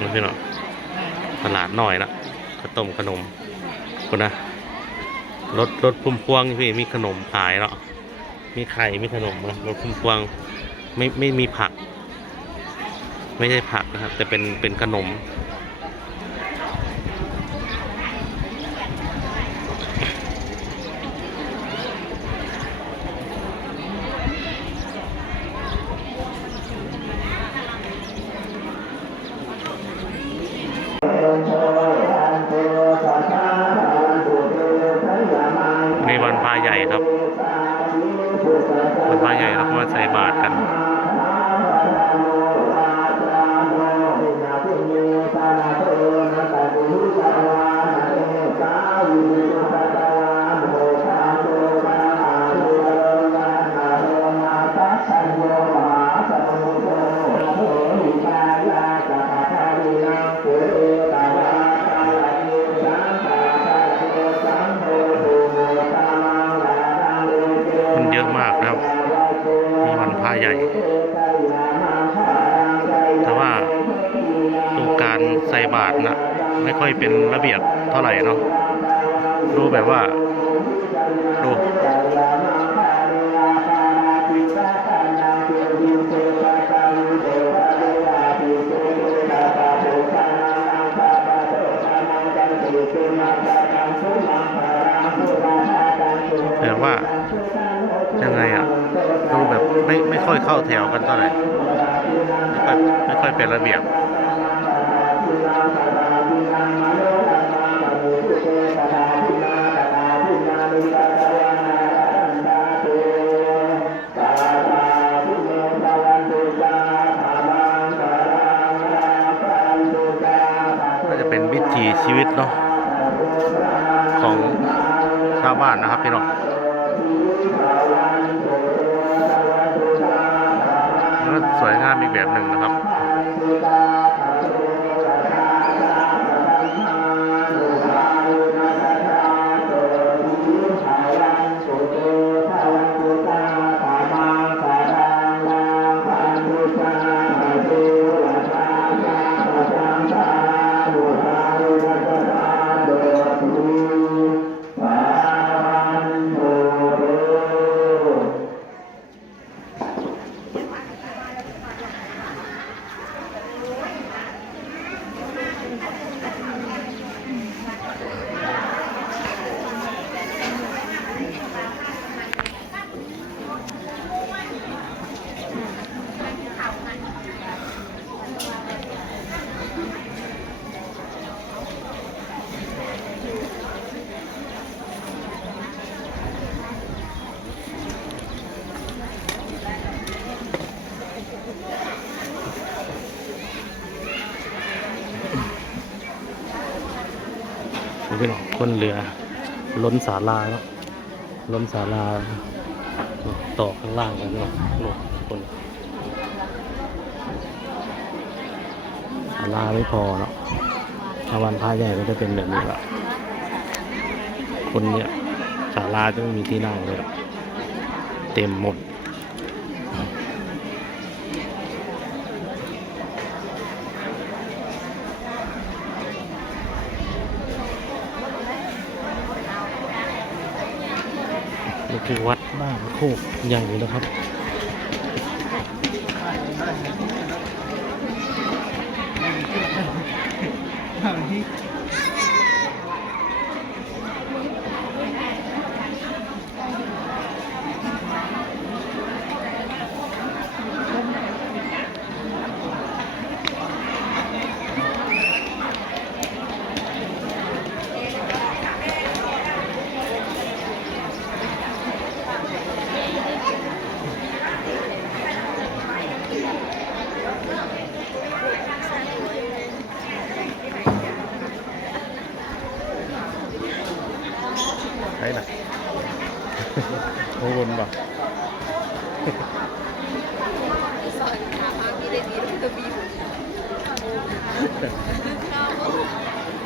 นี่พี่น้องตลาดหน่อยละข้าวต้มขนมคุณนะรถรถพุ่มพวงพี่มีขนมขายเนาะมีไข่มีขนมนะรถพุ่มพวงไม่ไม่มีผัก ไม่ใช่ผักนะครับ แต่เป็นเป็นขนม เท่าไหร่เนาะดูแบบว่า ดูแบบว่ายังไงอะดูแบบไม่ไม่ค่อยเข้าแถวกันเท่าไหร่ไม่ค่อยไม่ค่อยเป็นระเบียบ ชีวิตเนาะของชาวบ้านนะครับพี่น้องก็สวยงามอีกแบบหนึ่งนะครับ คนเรือ ล้นศาลาแล้วล้นศาลา ต่อข้างล่างกันเนาะคนศาลาไม่พอเนาะถ้าวันพระใหญ่ก็จะเป็นแบบนี้ละคนเนี่ยศาลาจะไม่มีที่นั่งเลยเต็มหมด นี่ คือวัดบ้านโคกใหญ่เลยนะครับใช่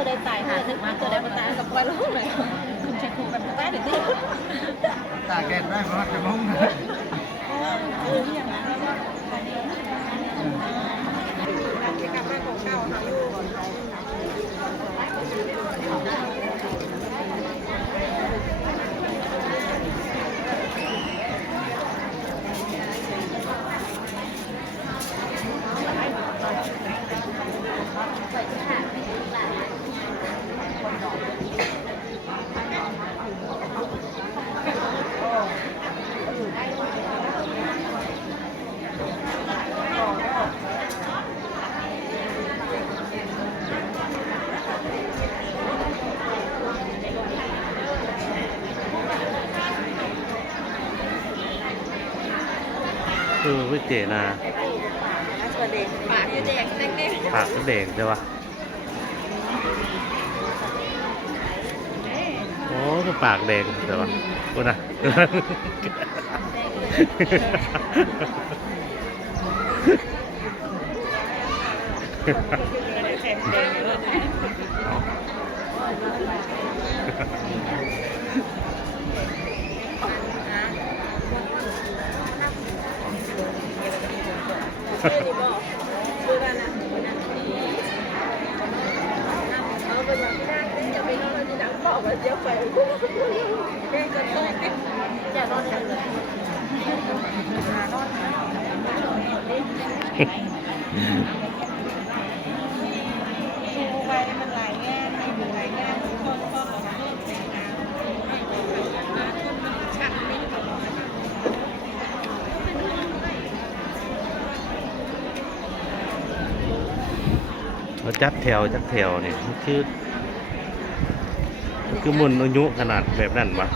ตัวได้ตายค่ะถึมาตัวได้มาตายกับว่าลูกเลยคุณชายครูแบบตายถึงที่ตาแก่ได้เพราะจะมุ่งคืออย่างนนแล้วก็รมของเก่าค่ะอยู่ เออไม่เจนาสวัสดีปากเด็กแดงแดงปากก็เดงใช่ปะโอ้ก็ปากแดงใช่ปะกูนะฮ่างแดงเลย ไปมันหลายแง่มันอยู่หลายแง่ทุกคนก็ขอโทษทีนะมาคนมันชักไม่ตลอด เราจัดแถวจัดแถวเนี่ยคือคือมุนอายุขนาดแบบนั้นปะ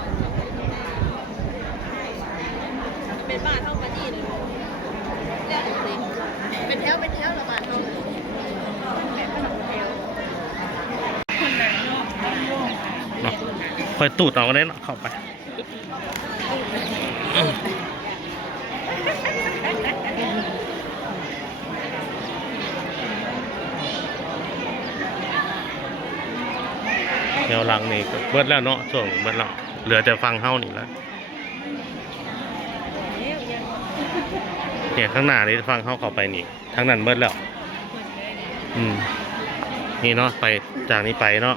เป็นบ้านเท่ากันนี่เลย เรียกสิเป็นแถวเป็นแถวละบ้านเท่ยแบบสองแถวคนหนังเนาะเนาะคอยตูดเอาก็ได้เนาะเข้าไปแถวหลังนี่ก็เบิดแล้วเนาะส่วนเบิดแล้วเหลือแต่ฟังเฮ้านี่แล้ว เนี่ยข้างหน้านี่ฟังเฮ้าเข้าไปนี่ทางนั้นเบิดแล้ว อืม นี่เนาะไปจากนี้ไปเนาะ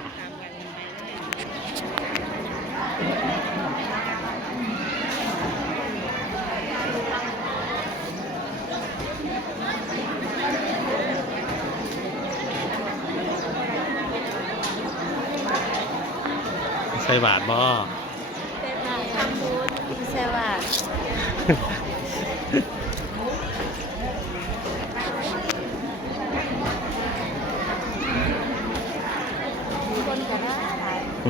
ใส่บาทบ่ทำบุญใช่ว่าคนก็ได้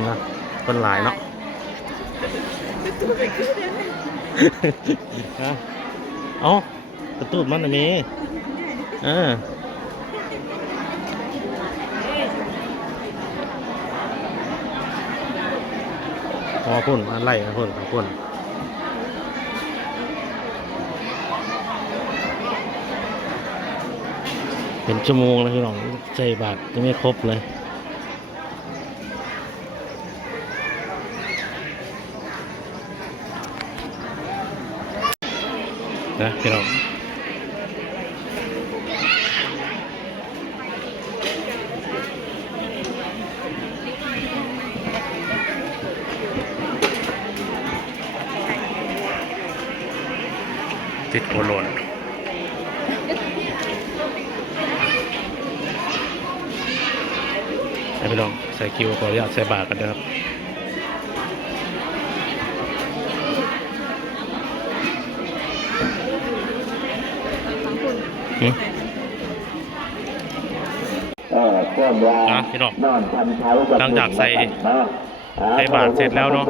นะ คนหลายเนาะนะเอากระตูดมันนะเมีเออพอพุ่นอะไรนะพุ่นขอบพุ่นเป็นชั่วโมงแล้วพี่น้องใจบาทยังไม่ครบเลย นะพี่น้องติดโอโลนให้พี่น้องใส่คิวขออนุญาตใส่บาทกันนะครับ หืมเออช่วงยาอะพี่น้องนอนทำเช้าหลังจากใส่ใส่บาตรเสร็จแล้วเนอะ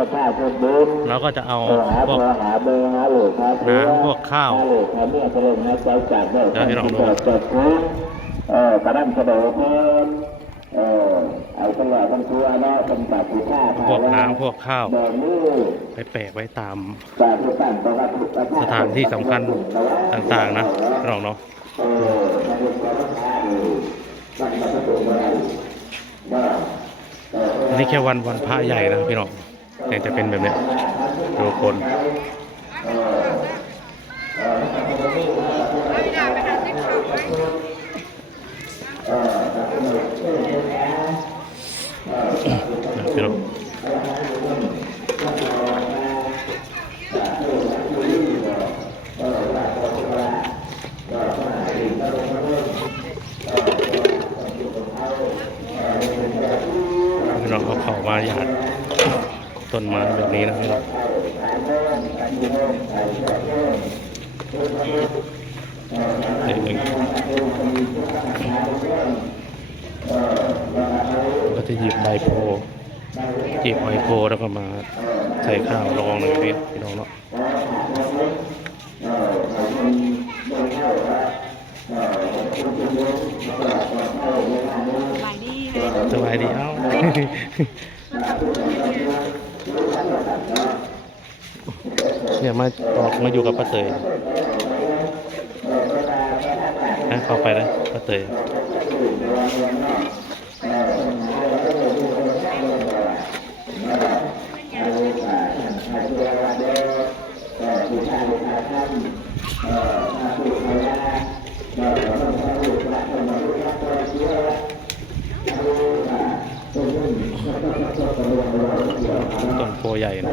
เราก็จะเอาเออหาพวกเบอร์หาเบอร์หาหลูกหาเพื่อน้ำพวกข้าวหาหลูกหาเมียกระเล่นหาใจจากเด้อเดี๋ยวพี่น้องดูเปิดเปิดคุกเออกระดั้งกระโดดเพิ่มเออเอาตลอดทั้งตัวเนาะเป็นบาตรผู้ฆ่าพวกน้ำพวกข้าวเดินมือไปแปะไว้ตามบาตรผู้ตั้งประวัติประชสถานที่สำคัญต่างๆนะพี่น้องเนาะ เออมาดูความรักษาดูตั้งมาประตูอะไรเนาะอันนี้แค่วันวันพระใหญ่นะพี่น้องแต่จะเป็นแบบเนี้ยดูคนพี่น้องพี่น้องเอาเขามาหยาดต้นไม้แบบนี้นะพี่น้องนี่เอง ก็จะหยิบใบโพหยิบใบโพแล้วก็มาใส่ข้าวรองเลยพี่พี่น้องเนาะบายดีเลยสบายดีเอ้า เนี่ยมาออกมาอยู่กับป้าเตยนะเข้าไปเลยป้าเตยต้นโพใหญ่นะ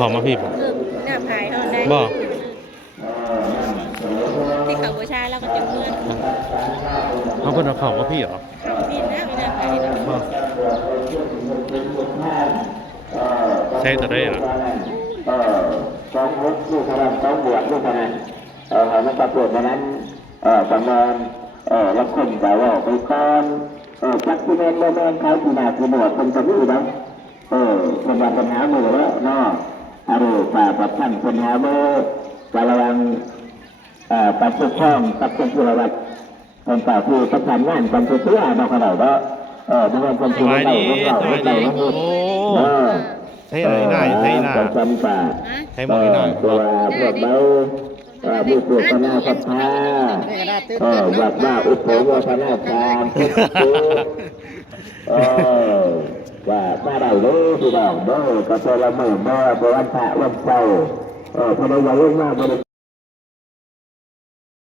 เอาของมาพี่บ่เออเนี่ยขายเท่านั้นได้บ่ติดกับผู้ชายแล้วก็จะเมื่อนเอาคนเอาของมาพี่เหรอเขาพี่นะไม่น่าขายนะบ่ใช่แต่ได้เหรอเออสองมุกลูกพลังสองบวชลูกพลังเออมันประกวดมานั้นเออประมาณเออละคนแต่ว่าไปก่อนเออจักที่เมนโมเมนเขาที่นาที่หนวดคนจะรู้นะเออคนมาปัญหามือแล้วเนาะ อารมณ์ป่าปัดท่านปัญหามือกระวังปัดทุกช่องปัดทุกจุลวัตคนป่าผู้ประสานงานกันเพื่อๆเนาะเขาเราก็เออทุกคนเป็นสผู้บาเราดีเราเราโอ้ใช่ไหนหน้าใช่หน้าจำป่าใช่หมดหน้าตัวพวกเราเอ่อผู้ปลูกพนาคับพาเออวัดว่าอุปโภคพนาคารเออ ว่าถ้าได้เลยพี่น้องเด้อก็เป็นละเมื่นเด้อเพราะวันพระวันเสาร์เออพอได้วันลงมาบริ